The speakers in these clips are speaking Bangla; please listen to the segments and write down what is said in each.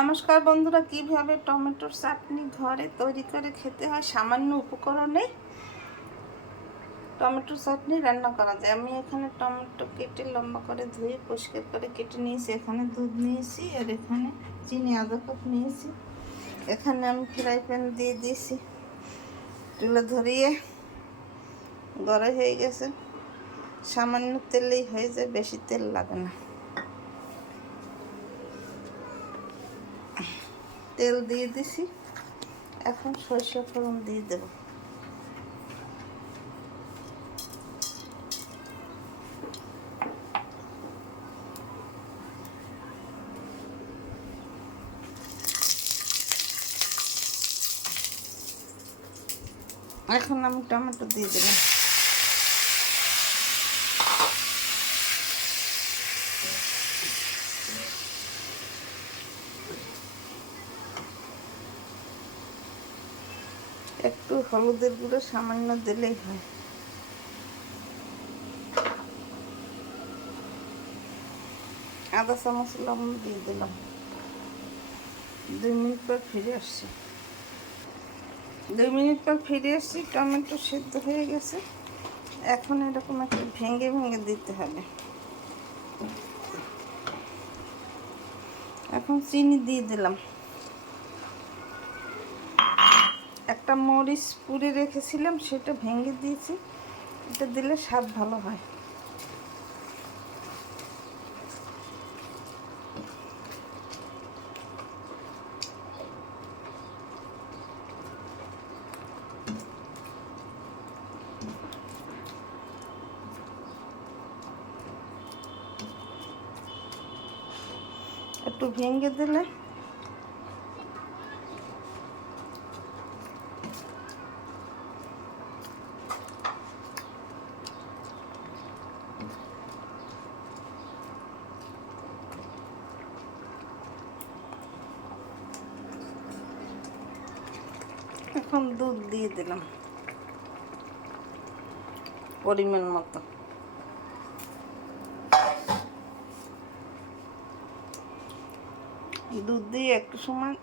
নমস্কার বন্ধুরা, কিভাবে টমেটোর চাটনি ঘরে তৈরি করে খেতে হয় সামান্য উপকরণে টমেটো চাটনি রান্না করা যায়। আমি এখানে টমেটো কেটে লম্বা করে ধুয়ে পরিষ্কার করে কেটে নিয়েছি। এখানে দুধ নিয়েছি আর এখানে চিনি আধা কাপ নিয়েছি। এখানে আমি ফ্রাই প্যান দিয়ে দিয়েছি, চুলা ধরিয়ে গরম হয়ে গেছে। সামান্য তেলেই হয়ে যায়, বেশি তেল লাগে না। তেল দিয়ে দিছি, এখন সরিষা ফোড়ন দিয়ে দেব। এখন আমি টমেটো দিয়ে দিলাম। একটু হলুদের গুঁড়ো সামান্য দিলেই হয়। আধা চামচ লবণ দিয়ে দিলাম। 2 মিনিট পর ফিরে আসছি। 2 মিনিট পর ফিরে আসছি। টমেটো সেদ্ধ হয়ে গেছে। এখন এরকম একটু ভেঙে ভেঙে দিতে হবে। এখন চিনি দিয়ে দিলাম। একটা মরিচ পুড়ে রেখেছিলাম, সেটা ভেঙে দিয়েছি। এটা দিলে স্বাদ ভালো হয়। একটু ভেঙে দিলে এখন দুধ দিয়ে দিলাম পরিমাণ মতো। দুধ দিয়ে একটু সময়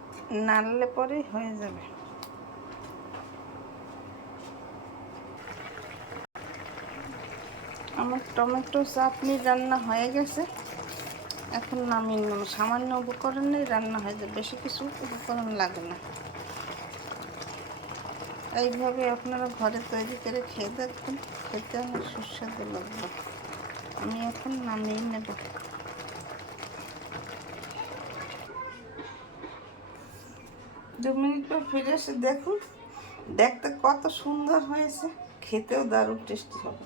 নাড়লে পরেই হয়ে যাবে। আমার টমেটো চাটনি রান্না হয়ে গেছে। এখন নামিয়ে নেব। সামান্য উপকরণেই রান্না হয়ে যাবে, বেশি কিছু উপকরণ লাগে না। এইভাবে আপনারা ঘরে তৈরি করে খেয়ে দেখবেন, খেতে অনেক সুস্বাদু লাগবে। আমি এখন নামিয়ে নেব। দু মিনিট পর ফিরে এসে দেখুন, দেখতে কত সুন্দর হয়েছে, খেতেও দারুণ টেস্টি হবে।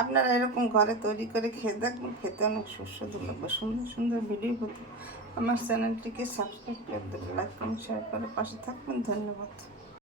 আপনারা এরকম ঘরে তৈরি করে খেয়ে দেখবেন, খেতে অনেক সুস্বাদু লাগবে। সুন্দর সুন্দর ভিডিও পেতে আমার চ্যানেলটিকে সাবস্ক্রাইব করে দেবেন, লাইক কমেন্ট শেয়ার করে পাশে থাকবেন। ধন্যবাদ।